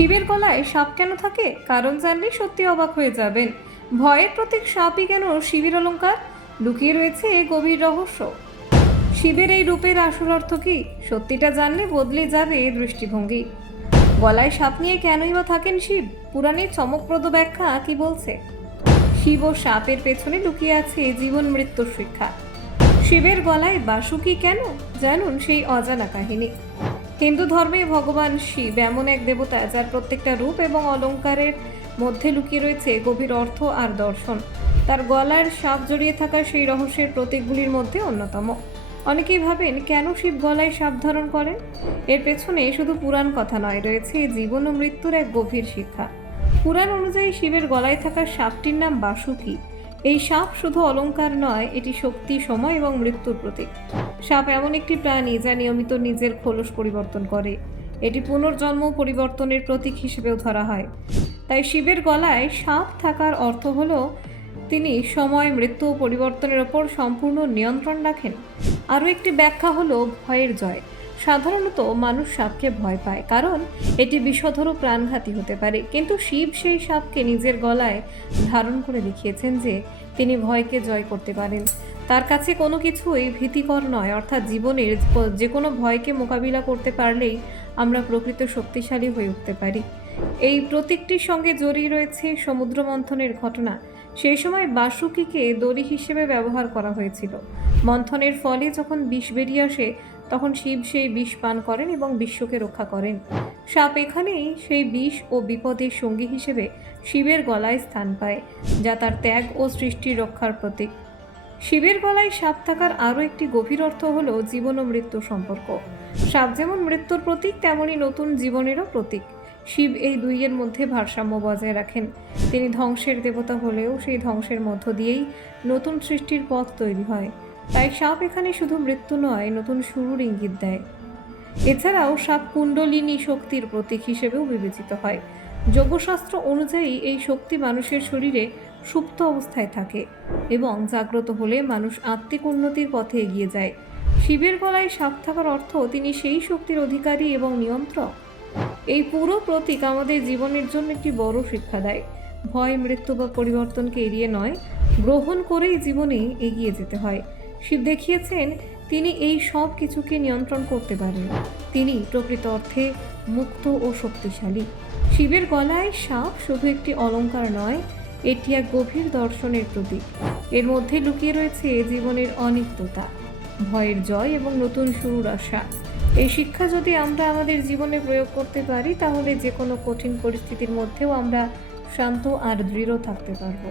শিবের গলায় সাপ কেন থাকে? কারণ জানলে সত্যি অবাক হয়ে যাবেন। ভয়ের প্রতীক সাপই কেন শিবের অলংকার? লুকিয়ে রয়েছে গভীর রহস্য। শিবের এই রূপের আসল অর্থ কি? সত্যিটা জানলে বদলে যাবে দৃষ্টিভঙ্গি। গলায় সাপ নিয়ে কেনই বা থাকেন শিব? পুরাণের চমকপ্রদ ব্যাখ্যা কি বলছে? শিব ও সাপের পেছনে লুকিয়ে আছে জীবন মৃত্যুর শিক্ষা। শিবের গলায় বাসুকি কেন? জানুন সেই অজানা কাহিনী। হিন্দু ধর্মে ভগবান শিব এমন এক দেবতা যার প্রত্যেকটা রূপ এবং অলংকারের মধ্যে লুকিয়ে রয়েছে গভীর অর্থ আর দর্শন। তার গলার সাপ জড়িয়ে থাকা সেই রহস্যের প্রতীকগুলির মধ্যে অন্যতম। অনেকেই ভাবেন কেন শিব গলায় সাপ ধারণ করেন? এর পেছনে শুধু পুরাণ কথা নয়, রয়েছে জীবন ও মৃত্যুর এক গভীর শিক্ষা। পুরাণ অনুযায়ী শিবের গলায় থাকা সাপটির নাম বাসুকি। এই সাপ শুধু অলংকার নয়, এটি শক্তি, সময় এবং মৃত্যুর প্রতীক। সাপ এমন একটি প্রাণী যা নিয়মিত নিজের খোলস পরিবর্তন করে। এটি পুনর্জন্ম পরিবর্তনের প্রতীক হিসেবেও ধরা হয়। তাই শিবের গলায় সাপ থাকার অর্থ হলো তিনি সময়, মৃত্যু ও পরিবর্তনের ওপর সম্পূর্ণ নিয়ন্ত্রণ রাখেন। আরও একটি ব্যাখ্যা হলো ভয়ের জয়। সাধারণত মানুষ সাপকে ভয় পায় কারণ এটি বিষধর ও প্রাণঘাতী হতে পারে, কিন্তু শিব সেই সাপকে নিজের গলায় ধারণ করে দেখিয়েছেন যে তিনি ভয়কে জয় করতে পারেন। তার কাছে কোনো কিছুই ভীতিকর নয়, অর্থাৎ জীবনের যে কোনো ভয়কে মোকাবিলা করতে পারলেই আমরা প্রকৃত শক্তিশালী হয়ে উঠতে পারি। এই প্রতীকটির সঙ্গে জড়িয়ে রয়েছে সমুদ্র মন্থনের ঘটনা। সেই সময় বাসুকিকে দড়ি হিসেবে ব্যবহার করা হয়েছিল। মন্থনের ফলে যখন বিষ বেরিয়ে আসে তখন শিব সেই বিষ পান করেন এবং বিশ্বকে রক্ষা করেন। সাপ এখানেই সেই বিষ ও বিপদের সঙ্গী হিসেবে শিবের গলায় স্থান পায়, যা তার ত্যাগ ও সৃষ্টির রক্ষার প্রতীক। শিবের গলায় সাপ থাকার আরও একটি গভীর অর্থ হলো জীবন ও মৃত্যুর সম্পর্ক। সাপ যেমন মৃত্যুর প্রতীক, তেমনি নতুন জীবনেরও প্রতীক। শিব এই দুইয়ের মধ্যে ভারসাম্য বজায় রাখেন। তিনি ধ্বংসের দেবতা হলেও সেই ধ্বংসের মধ্য দিয়েই নতুন সৃষ্টির পথ তৈরি হয়। তাই সাপ এখানে শুধু মৃত্যু নয়, নতুন শুরুর ইঙ্গিত দেয়। এছাড়াও সাপ কুণ্ডলিনী শক্তির প্রতীক হিসেবেও বিবেচিত হয়। যোগশাস্ত্র অনুযায়ী এই শক্তি মানুষের শরীরে সুপ্ত অবস্থায় থাকে এবং জাগ্রত হলে মানুষ আত্মিক উন্নতির পথে এগিয়ে যায়। শিবের গলায় সাপ থাকার অর্থ তিনি সেই শক্তির অধিকারী এবং নিয়ন্ত্রক। এই পুরো প্রতীক আমাদের জীবনের জন্য একটি বড় শিক্ষা দেয়। ভয়, মৃত্যু বা পরিবর্তনকে এড়িয়ে নয়, গ্রহণ করেই জীবনে এগিয়ে যেতে হয়। শিব দেখিয়েছেন তিনি এই সব কিছুকে নিয়ন্ত্রণ করতে পারেন। তিনি প্রকৃত অর্থে মুক্ত ও শক্তিশালী। শিবের গলায় সাপ শুধু একটি অলংকার নয়, এটি এক গভীর দর্শনের প্রতীক। এর মধ্যে লুকিয়ে রয়েছে জীবনের অনিত্যতা, ভয়ের জয় এবং নতুন শুরুর আশা। এই শিক্ষা যদি আমরা আমাদের জীবনে প্রয়োগ করতে পারি, তাহলে যে কোনো কঠিন পরিস্থিতির মধ্যেও আমরা শান্ত আর দৃঢ় থাকতে পারবো।